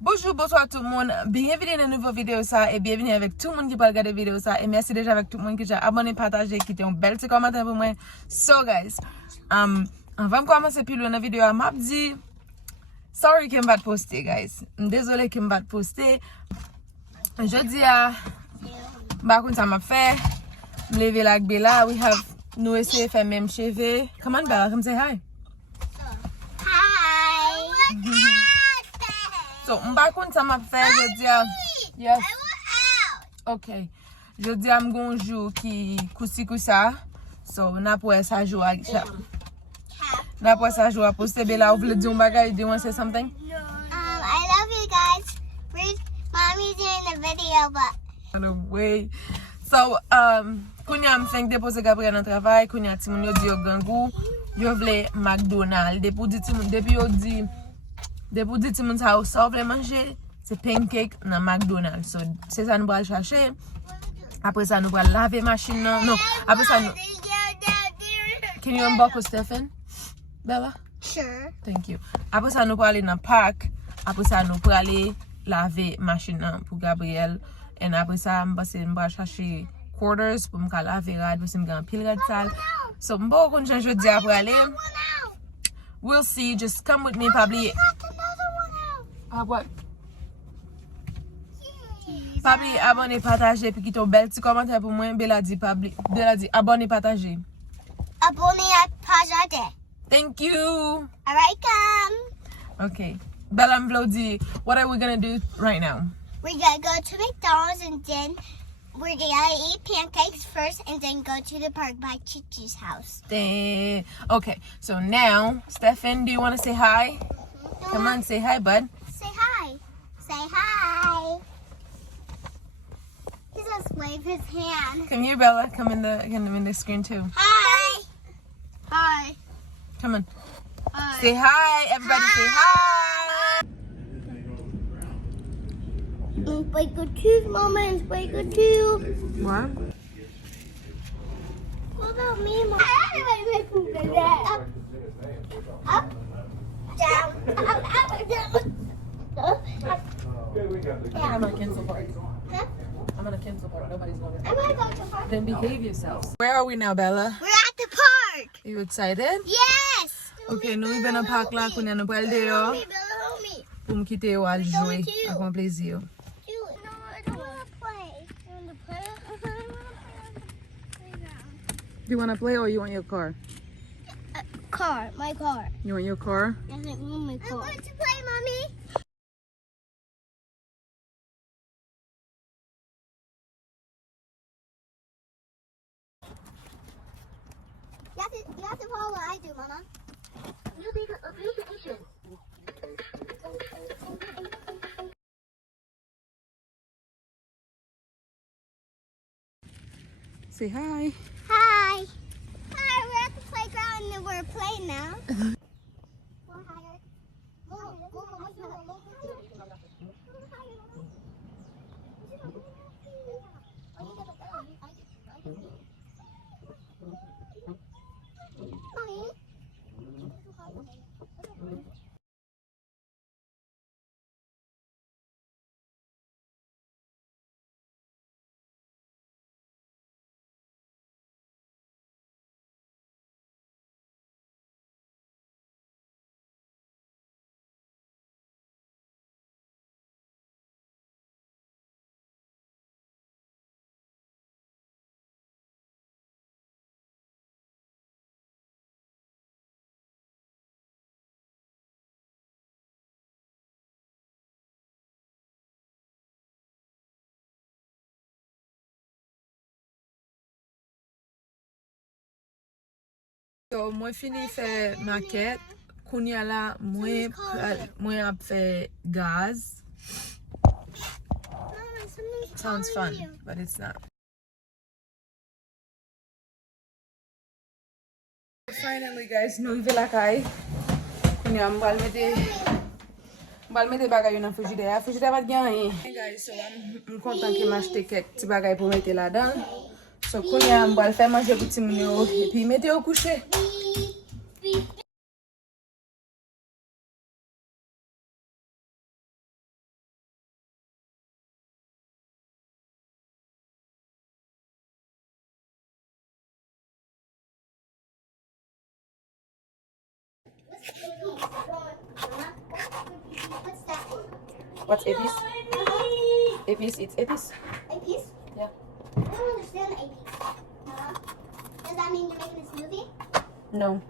Bonjour, bonsoir tout le monde. Bienvenue dans une nouvelle vidéo ça et bienvenue avec tout le monde qui peut regarder la vidéo ça. Et merci déjà avec tout le monde qui a abonné, partagé, qui a un bel petit commentaire pour moi. So guys, avant de commencer plus loin dans la vidéo, m'a dit sorry que je vais poster guys. Désolé que je vais poster. Je dis à contre ça m'a fait me lever like Bella. We have nous essayer de faire même cheveux. Come on Bella, come say hi. So, contre ça m'a fait, je dis yes. Okay. Je dis à mon jour qui coussi ça. So, n'a pas ça jour à n'a pas ça jour à poster Bella, vous voulez dire un bagage, do you want to say something? I love you guys. Mommy's doing the video, but No way. So, kounya am fin déposer Gabriel dans travail, kounya timoun yo di yo gangou, yo vle McDonald's. Depuis dit timoun sa ou sa vle manger, c'est pancake dans McDonald's. So, c'est ça nous va chercher. Après ça nous va laver machine non, après ça nous Can you unbuckle Stephen? Bella? sure. Thank you. Après ça nous va aller dans parc. Après ça nous va aller laver machine pour Gabriel. Et après ça on va chercher quarters pour me laver rad parce que me pile rad sale. So m'bo kon je dis après aller. We'll see. Just come with me probably. What? Probably abonner, partager puis quitter un bel petit commentaire pour moi. Bella dit abonner, partager. Abonné à Pase. Thank you. Alright, Okay. Bella Mvlodi, what are we gonna do right now? we're gonna go to McDonald's and then we're gonna eat pancakes first and then go to the park by Chichi's house. Okay, so now, Stefan, do you want to say hi? Come on, say hi, bud. Say hi. Say hi. He just wave his hand. Come here, Bella. Come in the screen too. Hi. Hi. Come on. Hi. Say hi, everybody. Say hi. Break a tooth, Mama, and break a tooth. What? What about me, Mom? Up, up, down, up, down. I'm gonna cancel park. Huh? I'm gonna cancel park. Nobody's going. I'm gonna go to the park. Then behave yourselves. Where are we now, Bella? We're at the park. Are you excited? Yes. Okay, nous y venons park là, qu'on y a nous pral dehors pour me quitter ou à jouer avec un plaisir. No, I don't want to play. You want to play? I want to play on the playground. You wanna play or you want your car? Car, my car. You want your car? I want my car. I want to play, Mommy. You have to follow what I do, Mama. You make a beautification. Say hi. Hi. Hi, we're at the playground and we're playing now. Go higher. Go So, moi fini faire maquette. Kounya la, moi ap fait gaz. Sounds fun, but it's not. Finally, guys, nous arrivons la caille. Kounya, m'bal mette bagay dans frigidaire. Frigidaire va gagner. Hey guys, so I'm content que m'acheter quelques petits bagay pour mettre là-dedans. So, kounya, m'bal faire manger pour petit moun et puis mettez au coucher. What's that? What's Apis? Apis, it's Apis. A piece? Yeah. I don't understand a piece. Does that mean you're making a smoothie? No.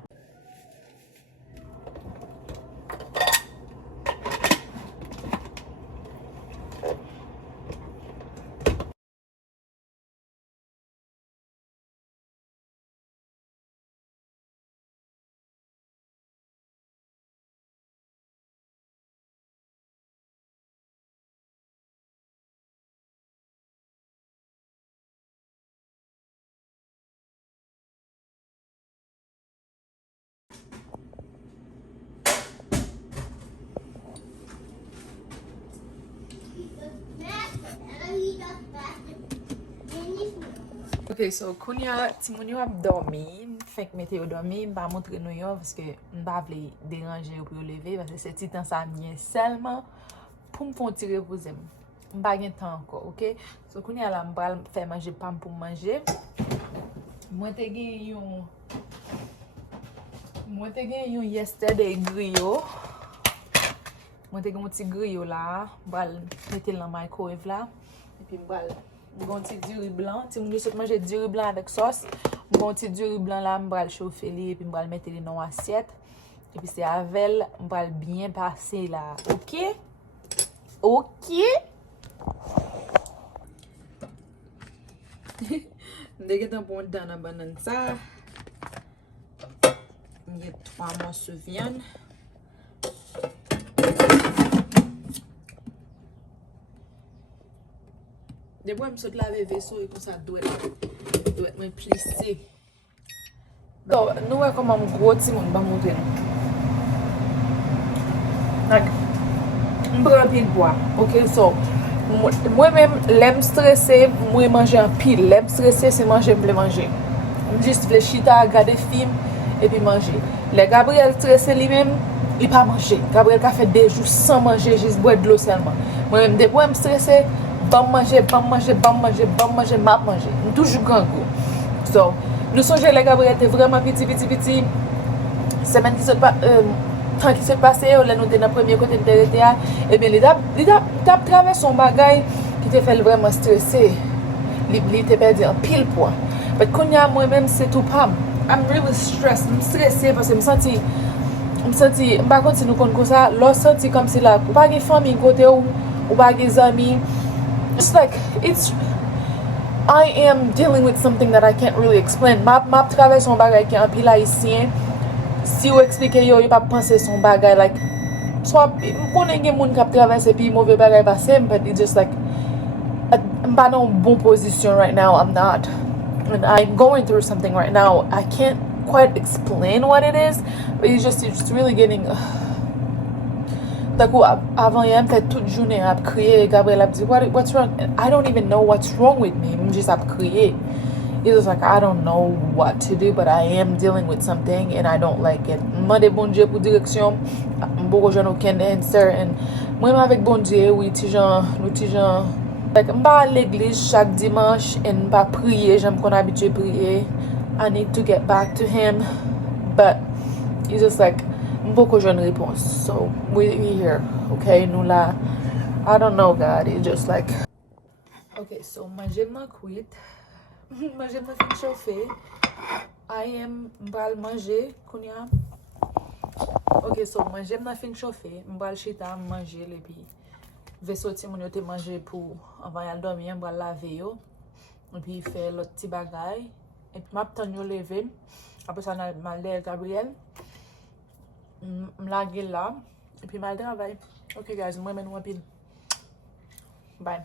Ok, so kounya timoun yo ap dormi, fek mete yo dormi, mba montre nou yo paske mba vle deranje yo pou yo leve, paske se titan sa myen selman pou m'fon ti repose m. Mba gen tan anko, ok? So kounya la mbral fè manje pam pou manje. Mwen te gen yon yesterday griyo. Mwen te gen yon ti griyo la, mbral mette l nan microwave la, epi mbral mwen ti duri blanc, ti mwen yo sot manje duri blanc avec sauce. Mwen ti duri blanc la, mbral chauffe li, epi mbral mette li nan assiette. Epi se avel, mbral bien pase la, ok? Ok? Mwen gen tan pou mwen dan nan banan sa. Mwen gen 3 morceaux viande. Depo mwen sot lave veso, e kon sa dwet mwen plisse. So, nou wè koman mwen gro ti mwen ba montre nou. Like, mwen pren pil poa. Ok, so, mwen men lem stresse, mwen manje an pil. Lem stresse, se manje mwen vle manje. Mwen just vle chita, gade film, epi manje. Le Gabriel stresse li men, li pa manje. Gabriel ka fe 2 jours sans manje, jist bwe d'lo selman. Mwen men depo mwen stresse, bam manje, map manje. Mwen toujou gangou. So, nou sonje le Gabriel te vreman piti. Semen ki sot pa, tan ki sot pase, ou le nou te nan premier kote mte rete a, e ben li tap trave son bagay ki te fel vreman stresse. Li te perdi an pil poa. But konya mwen men se tou pam. I'm really stressed. M stresse parce m senti, mba konti nou kon kon sa, lo senti kom si la, ou pa ge fami kote ou pa ge zami. It's like, I am dealing with something that I can't really explain. Map travay son bagay ki an pil haisyen. Si ou explike yo pa pense son bagay, like, so, m konen gen moun kap travay se pi mouve bagay pase, but it's just like, mba nan bon position right now, I'm not. And I'm going through something right now. I can't quite explain what it is, but it's just really getting... Like, avant yam fait toute journée ap kriye, Gabriel ap di, what's wrong? And I don't even know what's wrong with me. I'm just ap kriye. It's just like, I don't know what to do, but I am dealing with something and I don't like it. Mande bon Dieu pour direction. Mboko jan aucun answer. And moi avec bon Dieu, oui, ti jan. Like, mba à l'église chaque dimanche and mba priye, j'aime qu'on habitué priye. I need to get back to him. But it's just like, mboko jan réponse. So, we here, okay? Nou la, I don't know, God. It's just like... Okay, so, manje man kwit. Manje man fin chauffe. I am mbal manje, konya. Okay, so, manje man fin chauffe. Mbal chita manje le pi. Veso ti moun yo te manje pou avan yal dormi, mbral lave yo. E pi fe lot ti bagay. E pi map tan yo leve. Apre sa nan malde Gabriel. Mlage la. E pi malde travay. Ok guys, mwen men wapil. Bye.